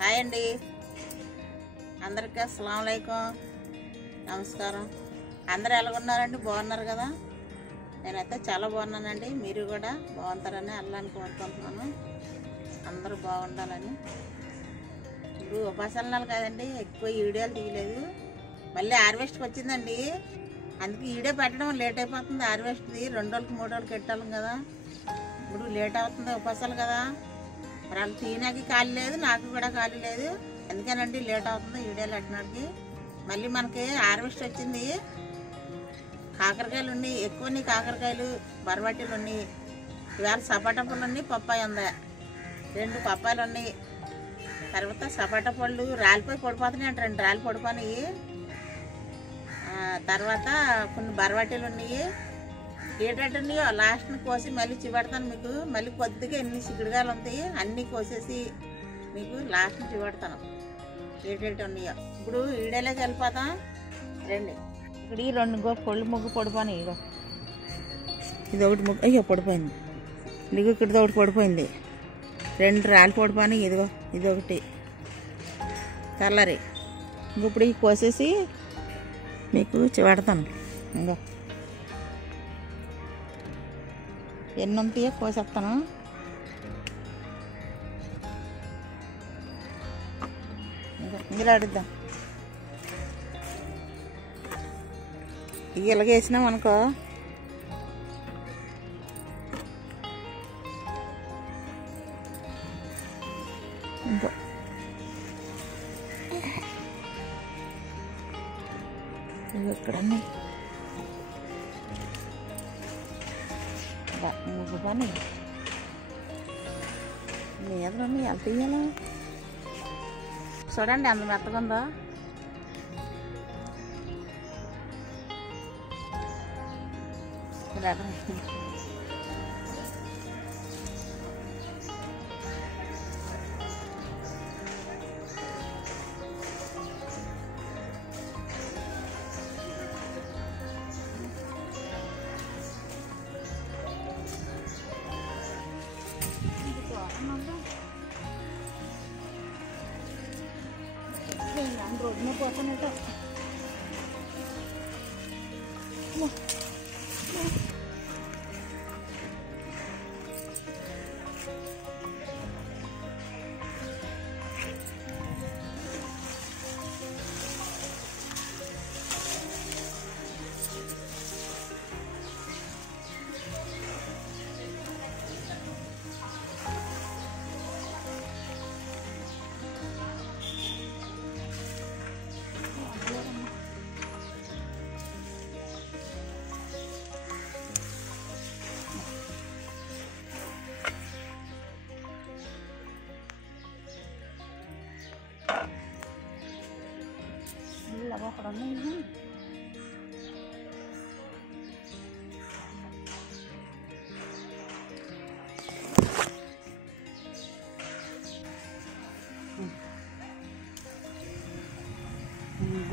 Hi అండి, అందరికీ అస్సలాము అలైకుం, నమస్కారం. అందరూ ఎలాగున్నారండి? బాగున్నారు కదా? నేనైతే చాలా బాగున్నానండి. మీరు కూడా బాగుంటారని అల్లాని కోరుకుంటున్నాను. అందరూ బాగుండాలని. ఇప్పుడు ఉపాసన నెల కదండి, ఎక్కువ వీడియోలు తీయలేదు. మళ్ళీ హార్వెస్ట్కి వచ్చిందండి, అందుకే వీడియో పెట్టడం లేట్ అయిపోతుంది. హార్వెస్ట్ది 2 రోజులకి 3 రోజులకి పెట్టాలి కదా, ఇప్పుడు లేట్ అవుతుంది. ఉపాసాలు కదా, మరి వాళ్ళు తీయడానికి ఖాళీ లేదు, నాకు కూడా ఖాళీ లేదు. అందుకేనండి లేట్ అవుతుంది వీడియోలు పెట్టడానికి. మళ్ళీ మనకి హార్వెస్ట్ వచ్చింది. కాకరకాయలు ఉన్నాయి, ఎక్కువ ఉన్నాయి కాకరకాయలు, బరబట్టీలు ఉన్నాయి. ఇవాళ సపోటా పళ్ళు ఉన్నాయి, పప్పాయి ఉంది, 2 పప్పాయిలు ఉన్నాయి. తర్వాత సపోటా పళ్ళు రాలిపోయి పడిపోతున్నాయి అంట, 2 రాలి పడిపోయినాయి. తర్వాత కొన్ని బరబట్టీలు ఉన్నాయి. ఏటట్టు ఉన్నాయో లాస్ట్ని కోసి మళ్ళీ చూపెడతాను మీకు. మళ్ళీ కొద్దిగా ఎన్ని సిగ్గుడుగాలు ఉంటాయి అన్నీ కోసేసి మీకు లాస్ట్ని చూపెడతాను ఏటేటి ఉన్నాయో. ఇప్పుడు ఈడేలోకి వెళ్ళిపోతాం రండి. ఇక్కడ ఈ 2 పళ్ళు ముగ్గు పడిపోయినాయి. ఇగో ఇది ఒకటి ముగ్గు, అయ్యో పడిపోయింది. ఇదిగో ఇక్కడ ఒకటి పడిపోయింది, 2 రాళ్ళు పడిపోయినాయి. ఇదిగో ఇది ఒకటి తెల్లరి. ఇప్పుడు ఇవి కోసేసి మీకు చూపెడతాను. ఇంకో ఎన్ని ఉంటాయో కోసేస్తాను. ఇందులో అడుద్దాం. ఇవి ఇలాగేసినాం అనుకో, ఇంకో ఇవి ఎక్కడన్నీ ముగ్గు పని మీదలోని ఎంత తీయాలి చూడండి, అంత మెత్తగా ఉందో. రోడ్డు మీద పోతానట. అక్కడ ఉన్నాయి.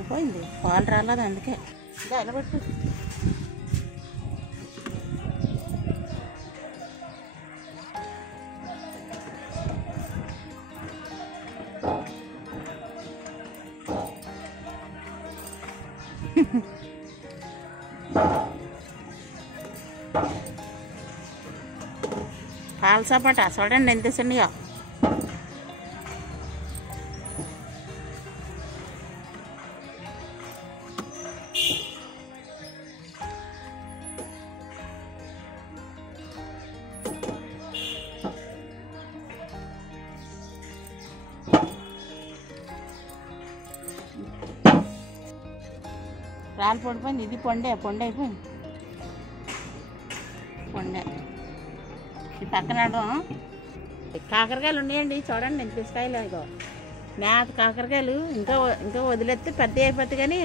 పోయింది, పాలు రాలేదు, అందుకే గాయలబెట్టు. పాల సపోటా చూడండి ఎంత చిన్నయో. రాళ్ళు పడిపోయింది, ఇది పొండే అయిపోయింది. పొండే ఈ పక్కన కాకరకాయలు ఉన్నాయండి, చూడండి ఎంత పిసకాయలు. ఇగో మేత కాకరకాయలు ఇంకా ఇంకా వదిలేస్తే పెద్ద అయిపోతాయి, కానీ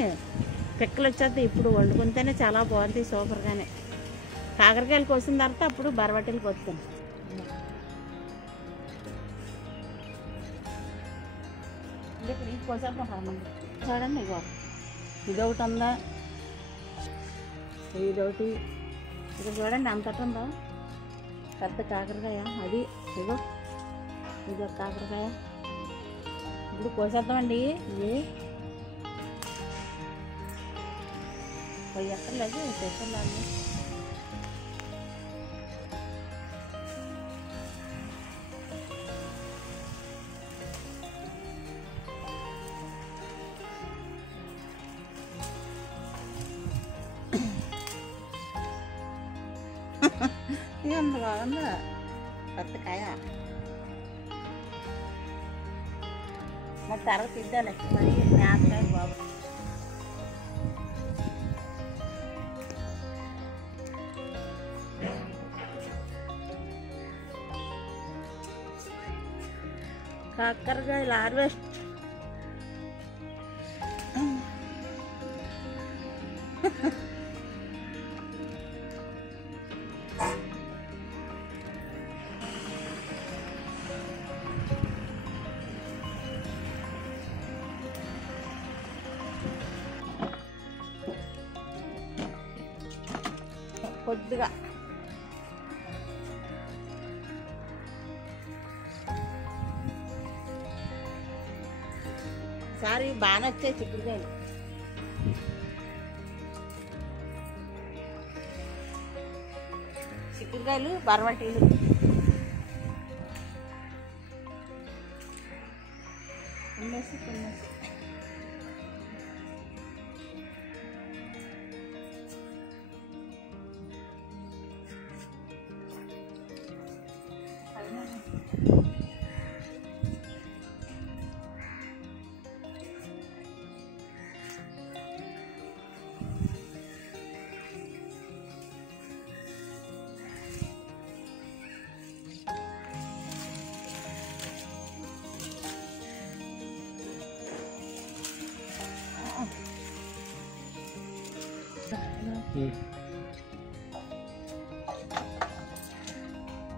పిక్కలు వచ్చేస్తాయి. ఇప్పుడు వండుకుంటేనే చాలా బాగుంటాయి, సూపర్గానే. కాకరకాయలు కోసిన తర్వాత అప్పుడు బరబట్టీలు కోస్తాను. ఇప్పుడు ఈ కోసేస్తాం చూడండి. ఇగో ఇదొకటి ఉందా, ఇదొకటి. ఇక్కడ చూడండి అంతటి ఉందా పెద్ద కాకరకాయ. అది ఇగో ఇదొక కాకరకాయ, ఇప్పుడు కోసేద్దామండి. ఇవి ఎక్కర్లేదు, తెచ్చలేదు. ఎంత బాగుందా పచ్చకాయ. మరి తర్వాత తిద్దాలి. మరి నేతకాయ బాగు. కాకరకాయలు హార్వెస్ట్. కొద్దిగా సారి బాగానే వచ్చాయి చిక్కుడుకాయలు. చిక్కుడుకాయలు బరమటీలు. కొన్నేసి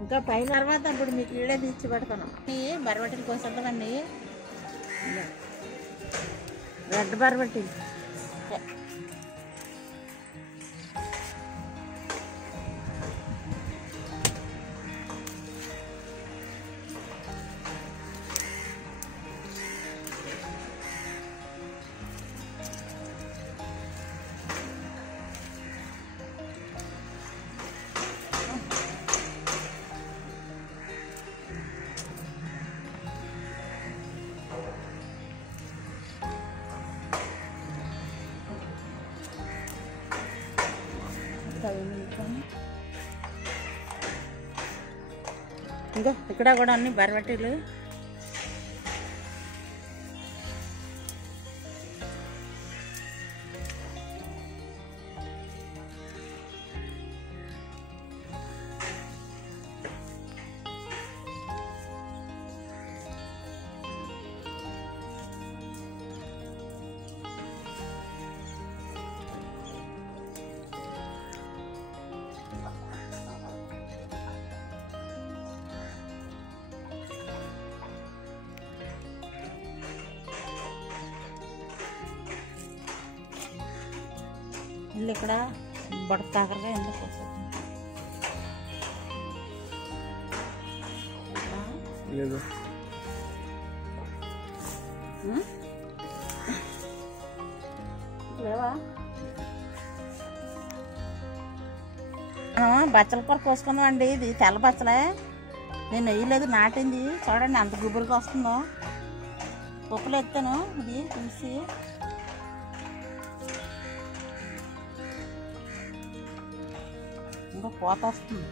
ఇంకా పైన తర్వాత ఇప్పుడు మీకు ఈడే తీర్చి పెడతాను. బరబట్టీలు కోసేద్దామండి. రెడ్ బరబట్టీలు. ఇంకా ఇక్కడ కూడా అన్ని బరబట్టీలు. మళ్ళీ ఇక్కడ బడకాకరగా ఎందుకు వస్తుంది లేవా? బచ్చల కూర కోసుకుందాం అండి. ఇది తెల్ల బచ్చలే, నేను వేయలేదు, నాటింది. చూడండి అంత గుబురుగా వస్తుందో. పప్పులు ఎత్తాను, ఇది తీసి ఇంకా పోత వస్తుంది.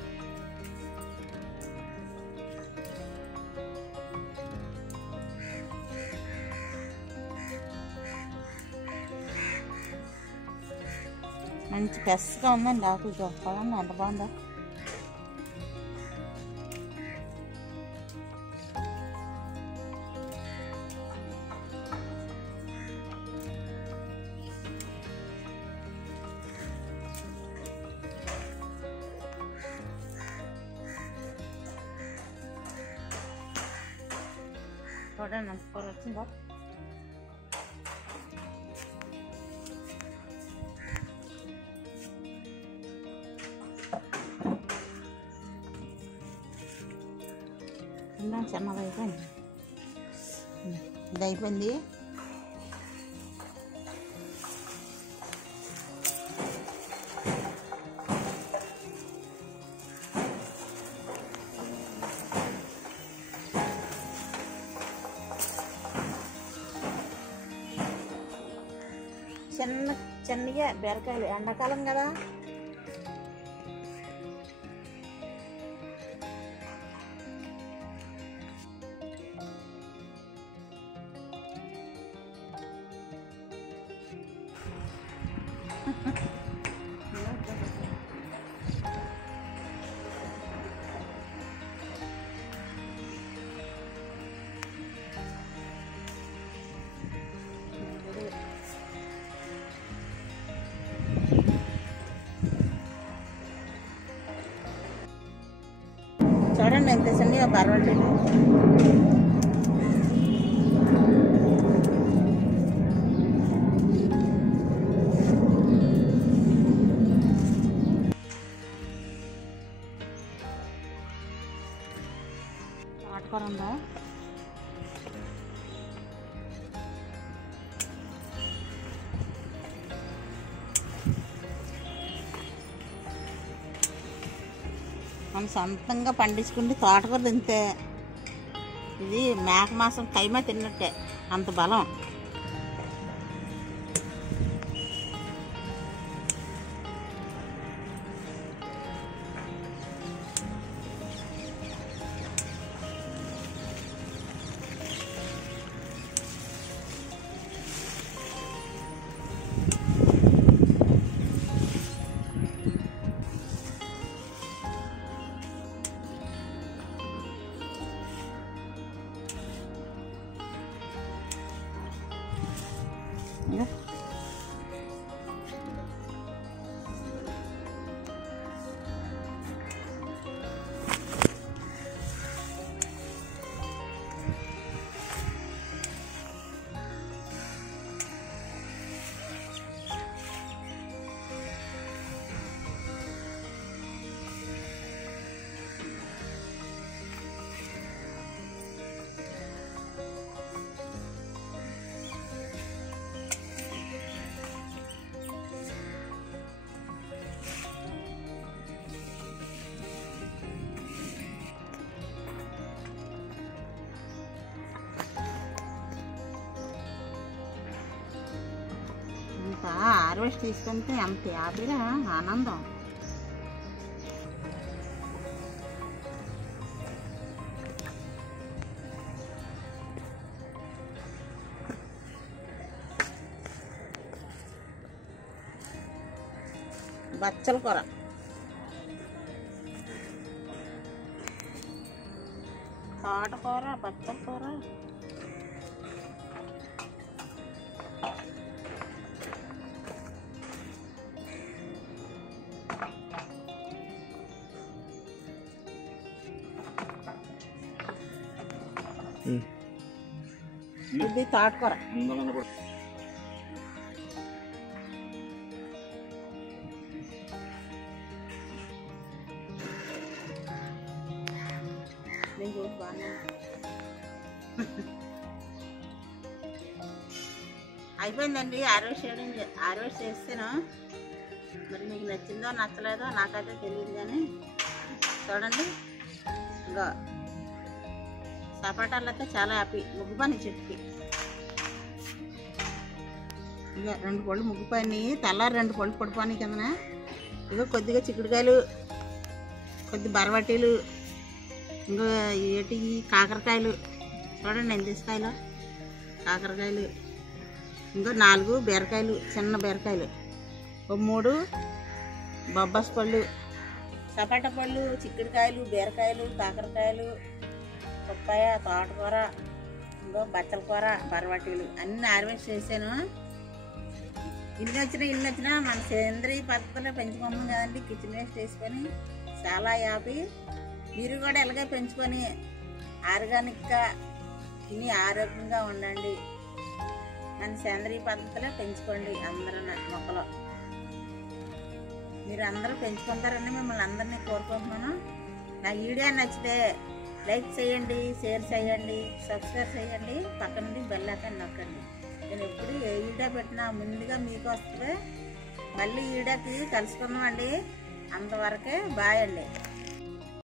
మంచి పెద్దగా ఉందండి ఆకులు. చూస్తామండి ఎంత బాగుందో. చూడండి ఎంత కూర వచ్చిందో. చిన్నది అయిపోయింది. ఇది అయిపోయింది. చిన్నగా బీరకాయలు ఎండాకాలం కదా, చూడండి ఎంత చిన్నగా బరవట్లేదు. తోటకూర ఉందా? మనం సొంతంగా పండించుకుంటే తోటకూర తింటే ఇది మేక మాసం కైమా తిన్నట్టే, అంత బలం. హార్వెస్ట్ తీసుకుంటే ఎంత హ్యాపీగా ఆనందం. బచ్చల కూర, తోటకూర, బచ్చల కూర, ఇది తోటకూర. అయిపోయిందండి హార్వెస్ట్ చేస్తాను. మరి మీకు నచ్చిందో నచ్చలేదో నాకైతే తెలియదు, కానీ చూడండి ఇంకా సపోటాలు అయితే చాలా హ్యాపీ. ముగ్గుపని చెట్టుకి ఇక 2 పళ్ళు ముగ్గుపోయినాయి, తెల్లారి 2 పళ్ళు పొడిపోయినాయి కిందన. ఇక కొద్దిగా చిక్కుడుకాయలు, కొద్ది బరవటీలు, ఇంకా ఏటి కాకరకాయలు చూడండి ఎంత ఇస్తాయిలో కాకరకాయలు, ఇంకా 4 బీరకాయలు, చిన్న బీరకాయలు, 3 బొబ్బాస్ పళ్ళు, సపోటా పళ్ళు, చిక్కుడుకాయలు, బీరకాయలు, కాకరకాయలు, పప్పాయ, తోటకూర, ఇంకో బచ్చల కూర, బరవటీలు అన్నీ హార్వెస్ట్ చేశాను. ఇల్లు వచ్చినా మన సేంద్రీయ పద్ధతిలో పెంచుకోము కదండి, కిచెన్ వేస్ట్ వేసుకొని చాలా హ్యాపీ. మీరు కూడా ఇలాగే పెంచుకొని ఆర్గానిక్గా తిని ఆరోగ్యంగా ఉండండి. మన సేంద్రీయ పద్ధతిలో పెంచుకోండి అందరూ మొక్కలు. మీరు అందరూ పెంచుకుంటారని మిమ్మల్ని అందరినీ కోరుకుంటున్నాను. నా వీడియో నచ్చితే లైక్ చేయండి, షేర్ చేయండి, సబ్స్క్రైబ్ చేయండి, పక్క నుండి బెల్ ఐకాన్ నొక్కండి. నేను ఎప్పుడు ఏ వీడియో పెట్టినా ముందుగా మీకు వస్తుంది. మళ్ళీ ఈ వీడియోకి కలుసుకుందామండి. అంతవరకే బాయ్ అండి.